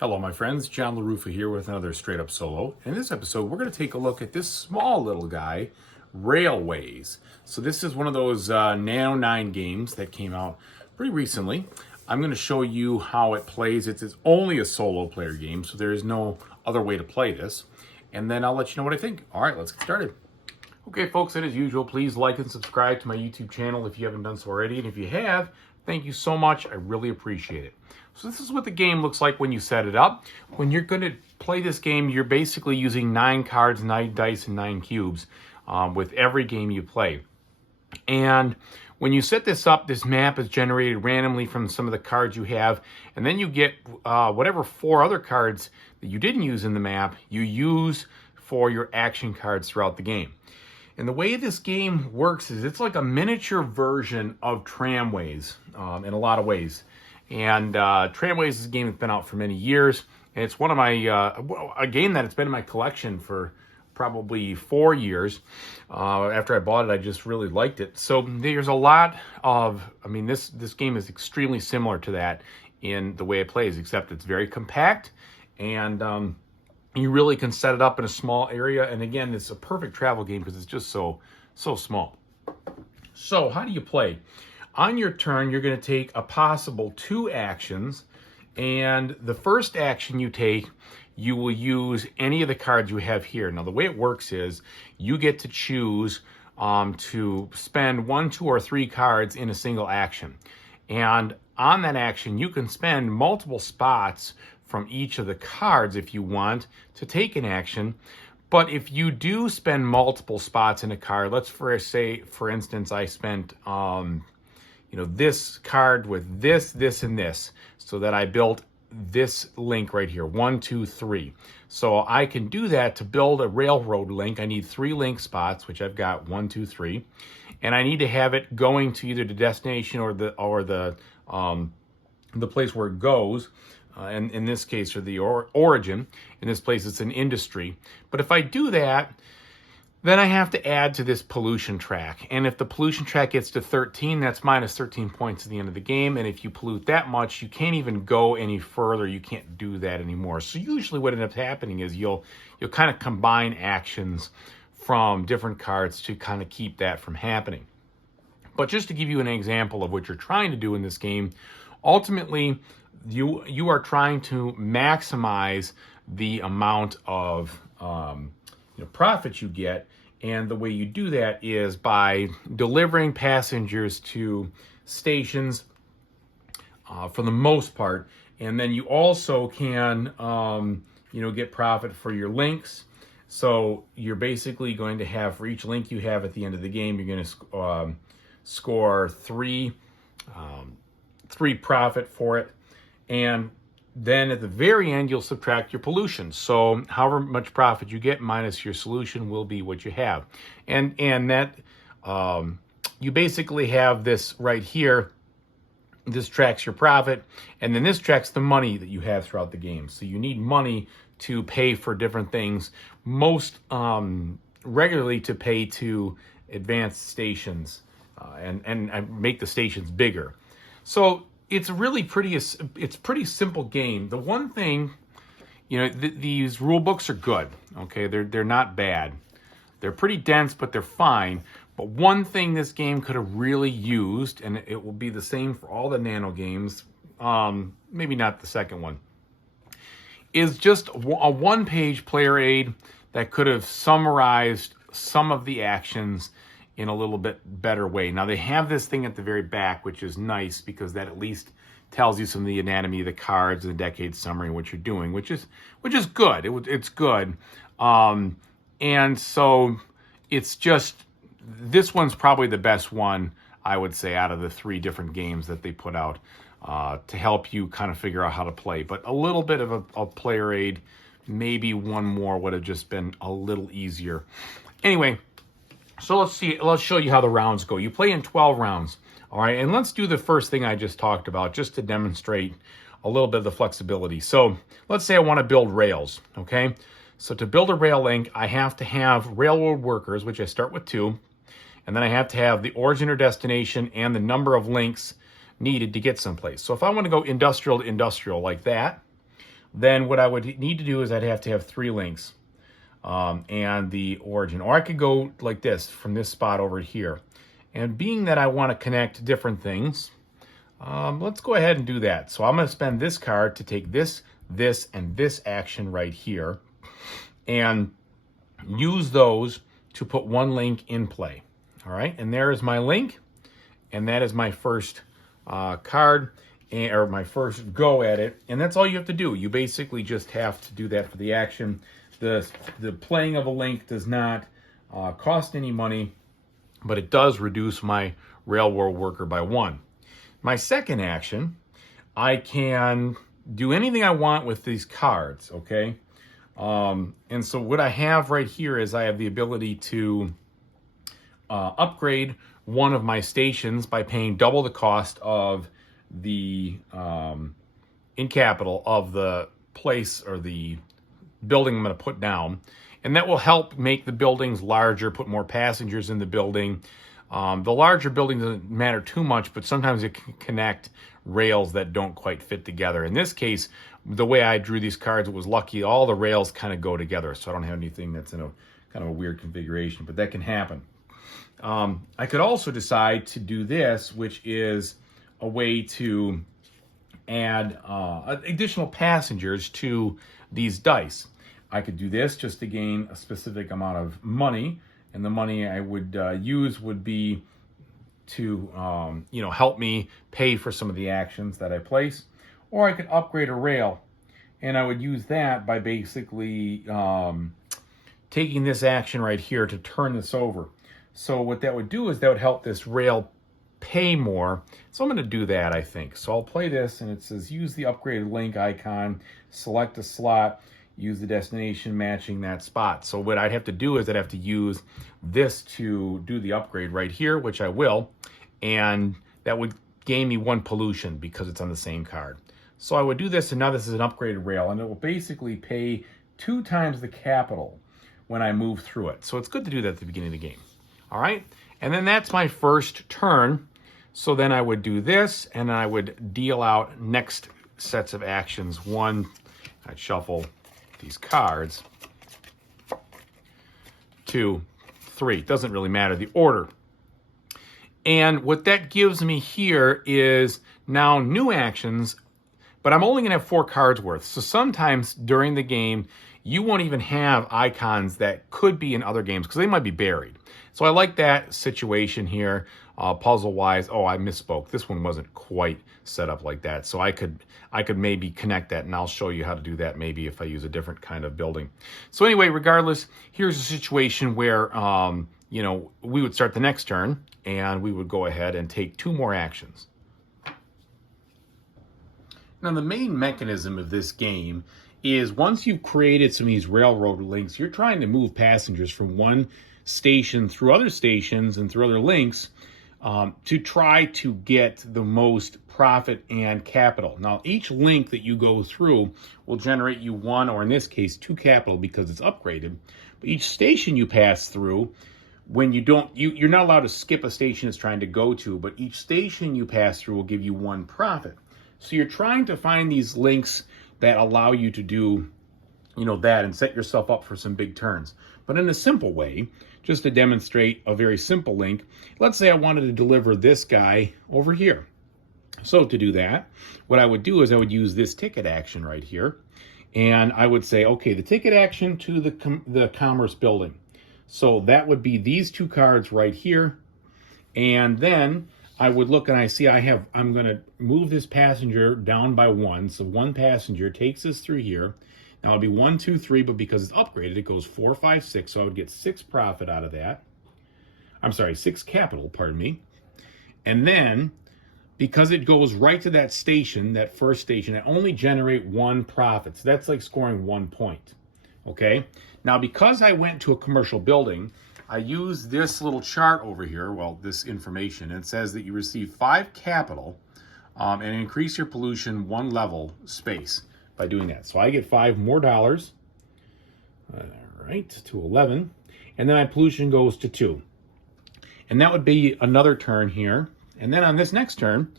Hello, my friends. John LaRuffa here with another Straight Up Solo. In this episode, we're going to take a look at this small little guy, Railways. So this is one of those Nano 9 games that came out pretty recently. I'm going to show you how it plays. It's only a solo player game, so there is no other way to play this. And then I'll let you know what I think. All right, let's get started. Okay, folks, and as usual, please like and subscribe to my YouTube channel if you haven't done so already. And if you have, thank you so much. I really appreciate it. So this is what the game looks like when you set it up. When you're going to play this game, you're basically using 9 cards, 9 dice, and 9 cubes with every game you play. And when you set this up, this map is generated randomly from some of the cards you have. And then you get whatever 4 other cards that you didn't use in the map, you use for your action cards throughout the game. And the way this game works is it's like a miniature version of Tramways in a lot of ways. And Tramways is a game that's been out for many years. And it's one of my, a game that it's been in my collection for probably 4 years. After I bought it, I just really liked it. So there's a lot of, this game is extremely similar to that in the way it plays, except it's very compact. And you really can set it up in a small area. And again, it's a perfect travel game because it's just so small. So how do you play? On your turn, you're going to take a possible 2 actions, and the first action you take, you will use any of the cards you have here. Now, the way it works is you get to choose to spend 1, 2, or 3 cards in a single action. And on that action, you can spend multiple spots from each of the cards if you want to take an action. But if you do spend multiple spots in a card, let's say, for instance, I spent this card with this, and this, so that I built this link right here, 1, 2, 3. So I can do that to build a railroad link. I need 3 link spots, which I've got 1, 2, 3, and I need to have it going to either the destination or the place where it goes. And in this case, or the origin. In this place, it's an industry. But if I do that, then I have to add to this pollution track. And if the pollution track gets to 13, that's minus 13 points at the end of the game. And if you pollute that much, you can't even go any further. You can't do that anymore. So usually what ends up happening is you'll kind of combine actions from different cards to kind of keep that from happening. But just to give you an example of what you're trying to do in this game, ultimately, you are trying to maximize the amount of profit you get, and the way you do that is by delivering passengers to stations for the most part, and then you also can get profit for your links. So you're basically going to have, for each link you have at the end of the game, you're going to score 3 profit for it. And then at the very end, you'll subtract your pollution. So however much profit you get minus your solution will be what you have. And that you basically have this right here. This tracks your profit. And then this tracks the money that you have throughout the game. So you need money to pay for different things. Most regularly to pay to advanced stations and make the stations bigger. So it's really pretty simple game. The one thing, these rule books are good. Okay, they're not bad. They're pretty dense, but they're fine. But one thing this game could have really used, and it will be the same for all the Nano games, maybe not the second one, is just a 1-page player aid that could have summarized some of the actions in a little bit better way. Now, they have this thing at the very back, which is nice because that at least tells you some of the anatomy of the cards and the decade summary and what you're doing, which is good. It's good. And so it's just, this one's probably the best one, I would say, out of the 3 different games that they put out to help you kind of figure out how to play. But a little bit of a player aid, maybe one more would have just been a little easier. Anyway, so let's show you how the rounds go. You play in 12 rounds, all right? And let's do the first thing I just talked about, just to demonstrate a little bit of the flexibility. So let's say I want to build rails, okay? So to build a rail link, I have to have railroad workers, which I start with 2, and then I have to have the origin or destination and the number of links needed to get someplace. So if I want to go industrial to industrial like that, then what I would need to do is I'd have to have 3 links and the origin. Or I could go like this from this spot over here. And being that I want to connect different things, let's go ahead and do that. So I'm going to spend this card to take this, this, and this action right here and use those to put one link in play. All right, and there is my link, and that is my first card, or my first go at it, and that's all you have to do. You basically just have to do that for the action. The playing of a link does not cost any money, but it does reduce my railroad worker by 1. My second action, I can do anything I want with these cards, okay? And so what I have right here is I have the ability to upgrade one of my stations by paying double the cost of the, in capital, of the place or the building I'm going to put down. And that will help make the buildings larger, put more passengers in the building. The larger building doesn't matter too much, but sometimes it can connect rails that don't quite fit together. In this case, the way I drew these cards, it was lucky all the rails kind of go together, so I don't have anything that's in a kind of a weird configuration, but that can happen. I could also decide to do this, which is a way to add additional passengers to these dice. I could do this just to gain a specific amount of money, and the money I would use would be to help me pay for some of the actions that I place. Or I could upgrade a rail, and I would use that by basically taking this action right here to turn this over. So what that would do is that would help this rail pay more. So I'm going to do that, I think. So I'll play this, and it says use the upgraded link icon, select a slot, use the destination matching that spot. So what I'd have to do is I'd have to use this to do the upgrade right here, which I will, and that would gain me 1 pollution because it's on the same card. So I would do this, and now this is an upgraded rail, and it will basically pay 2 times the capital when I move through it. So it's good to do that at the beginning of the game. All right, and then that's my first turn. So then I would do this, and I would deal out next sets of actions. 1, I'd shuffle these cards. 2, 3, doesn't really matter the order. And what that gives me here is now new actions, but I'm only going to have 4 cards worth. So sometimes during the game, you won't even have icons that could be in other games because they might be buried. So I like that situation here, puzzle-wise. Oh, I misspoke. This one wasn't quite set up like that. So I could maybe connect that, and I'll show you how to do that maybe if I use a different kind of building. So anyway, regardless, here's a situation where, we would start the next turn, and we would go ahead and take 2 more actions. Now, the main mechanism of this game is once you've created some of these railroad links, you're trying to move passengers from one station through other stations and through other links to try to get the most profit and capital. Now, each link that you go through will generate you 1, or in this case, 2 capital because it's upgraded. But each station you pass through, when you don't, you're not allowed to skip a station it's trying to go to, but each station you pass through will give you 1 profit. So you're trying to find these links that allow you to do, that and set yourself up for some big turns. But in a simple way, just to demonstrate a very simple link, let's say I wanted to deliver this guy over here. So to do that, what I would do is I would use this ticket action right here, and I would say, okay, the ticket action to the commerce building. So that would be these 2 cards right here, and then I would look and I see I'm going to move this passenger down by 1. So 1 passenger takes us through here. Now it'll be 1, 2, 3, but because it's upgraded, it goes 4, 5, 6. So I would get 6 profit out of that. I'm sorry, 6 capital, pardon me. And then because it goes right to that station, that first station, I only generate 1 profit. So that's like scoring 1 point. Okay. Now, because I went to a commercial building, I use this little chart over here, this information. It says that you receive 5 capital and increase your pollution 1 level space by doing that. So I get 5 more dollars, all right, to 11, and then my pollution goes to 2. And that would be another turn here. And then on this next turn,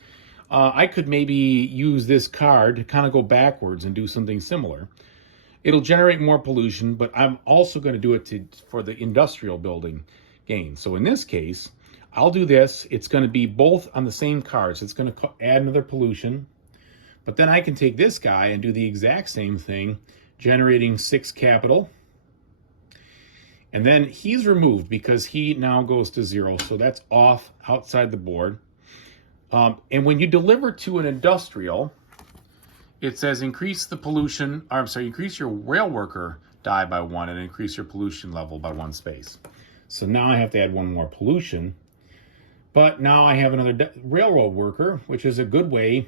I could maybe use this card to kind of go backwards and do something similar. It'll generate more pollution, but I'm also going to do it for the industrial building gain. So in this case, I'll do this. It's going to be both on the same card. So it's going to add another pollution. But then I can take this guy and do the exact same thing, generating 6 capital. And then he's removed because he now goes to 0. So that's off outside the board. And when you deliver to an industrial, it says increase the pollution, or I'm sorry, increase your rail worker die by 1 and increase your pollution level by 1 space. So now I have to add 1 more pollution. But now I have another railroad worker, which is a good way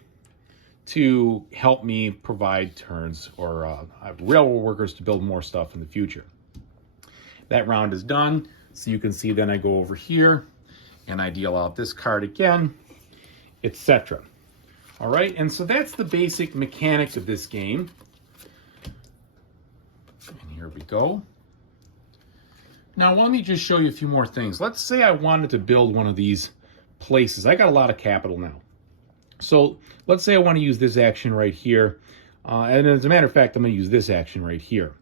to help me provide turns or railroad workers to build more stuff in the future. That round is done. So you can see then I go over here and I deal out this card again, etc. All right, and so that's the basic mechanics of this game. And here we go. Now, let me just show you a few more things. Let's say I wanted to build one of these places. I got a lot of capital now. So let's say I want to use this action right here. And as a matter of fact, I'm going to use this action right here.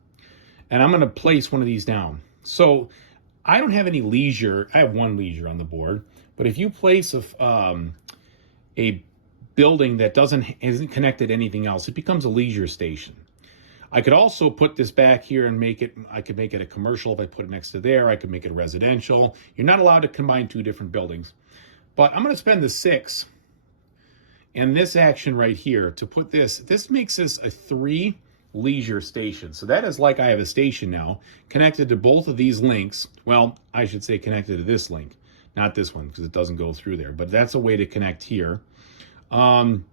And I'm going to place one of these down. So I don't have any leisure. I have 1 leisure on the board. But if you place a building that isn't connected to anything else, it becomes a leisure station. I could also put this back here and I could make it a commercial if I put it next to there. I could make it residential. You're not allowed to combine 2 different buildings. But I'm going to spend the 6 and this action right here to put this. This makes this a 3 leisure station. So that is like I have a station now connected to both of these links. Well, I should say connected to this link, not this one because it doesn't go through there. But that's a way to connect here. And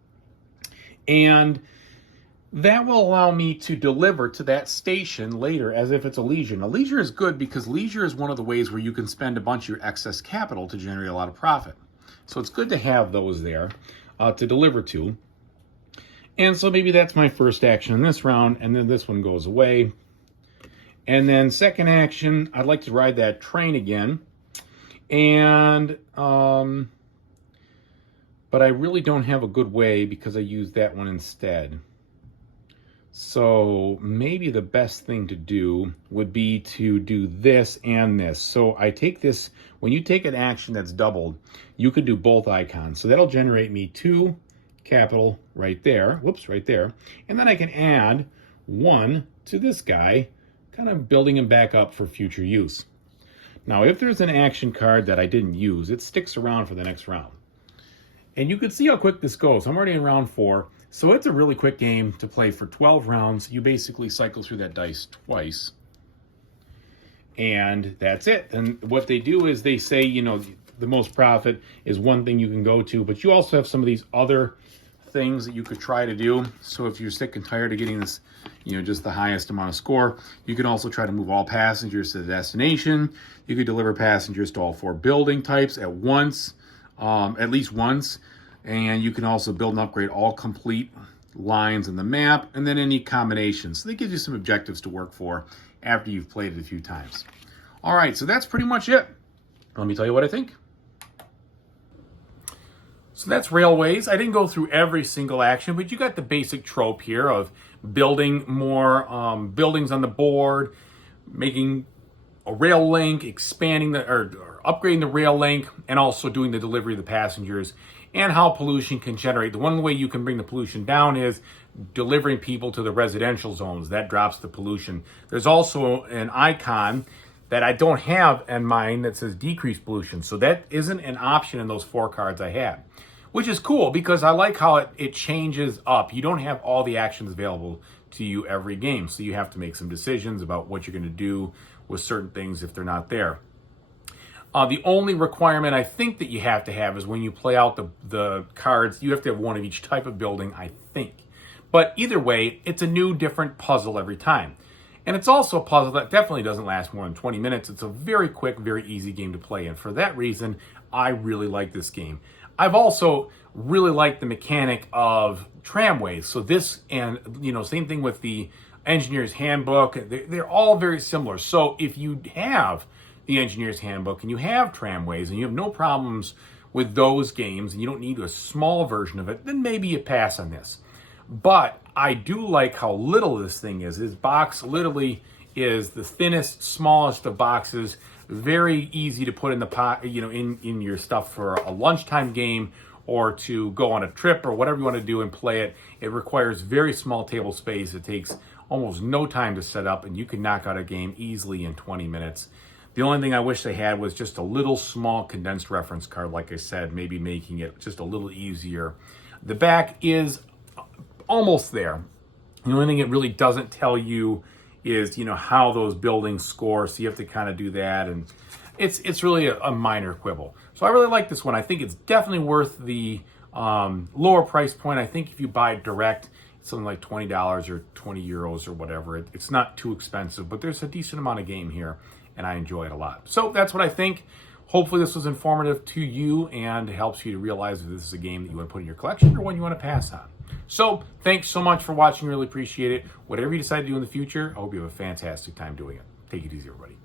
that will allow me to deliver to that station later as if it's a leisure. Now, leisure is good because leisure is one of the ways where you can spend a bunch of your excess capital to generate a lot of profit. So it's good to have those there to deliver to. And so maybe that's my first action in this round, and then this one goes away. And then second action, I'd like to ride that train again. And but I really don't have a good way because I used that one instead. So maybe the best thing to do would be to do this and this. So I take this, when you take an action that's doubled, you could do both icons. So that'll generate me 2 capital right there. Whoops, right there. And then I can add 1 to this guy, kind of building him back up for future use. Now, if there's an action card that I didn't use, it sticks around for the next round. And you can see how quick this goes. I'm already in round 4. So it's a really quick game to play for 12 rounds. You basically cycle through that dice twice. And that's it. And what they do is they say, you know, the most profit is one thing you can go to. But you also have some of these other things that you could try to do. So if you're sick and tired of getting this, you know, just the highest amount of score, you can also try to move all passengers to the destination. You could deliver passengers to all 4 building types at once, at least once. And you can also build and upgrade all complete lines in the map, and then any combinations. So that gives you some objectives to work for after you've played it a few times. All right, so that's pretty much it. Let me tell you what I think. So that's Railways. I didn't go through every single action, but you got the basic trope here of building more buildings on the board, making a rail link, expanding or upgrading the rail link, and also doing the delivery of the passengers, and how pollution can generate. The one way you can bring the pollution down is delivering people to the residential zones. That drops the pollution. There's also an icon that I don't have in mine that says decrease pollution. So that isn't an option in those 4 cards I had, which is cool because I like how it changes up. You don't have all the actions available to you every game. So you have to make some decisions about what you're going to do with certain things if they're not there. The only requirement I think that you have to have is when you play out the cards, you have to have 1 of each type of building, I think. But either way, it's a new, different puzzle every time. And it's also a puzzle that definitely doesn't last more than 20 minutes. It's a very quick, very easy game to play. And for that reason, I really like this game. I've also really liked the mechanic of tramways. So this, and you know, same thing with the Engineer's Handbook. They're all very similar. So if you have the Engineer's Handbook and you have tramways and you have no problems with those games and you don't need a small version of it, then maybe you pass on this. But I do like how little this thing is. This box literally is the thinnest, smallest of boxes. Very easy to put in the pot, in your stuff for a lunchtime game or to go on a trip or whatever you want to do and play it. It requires very small table space. It takes almost no time to set up, and you can knock out a game easily in 20 minutes. The only thing I wish they had was just a little small condensed reference card, like I said, maybe making it just a little easier. The back is almost there. The only thing it really doesn't tell you is, how those buildings score, so you have to kind of do that, and it's really a minor quibble. So I really like this one. I think it's definitely worth the lower price point. I think if you buy it direct, it's something like $20 or 20 euros or whatever. It's not too expensive, but there's a decent amount of game here, and I enjoy it a lot. So that's what I think. Hopefully this was informative to you and helps you to realize if this is a game that you want to put in your collection or one you want to pass on. So thanks so much for watching. Really appreciate it. Whatever you decide to do in the future, I hope you have a fantastic time doing it. Take it easy, everybody.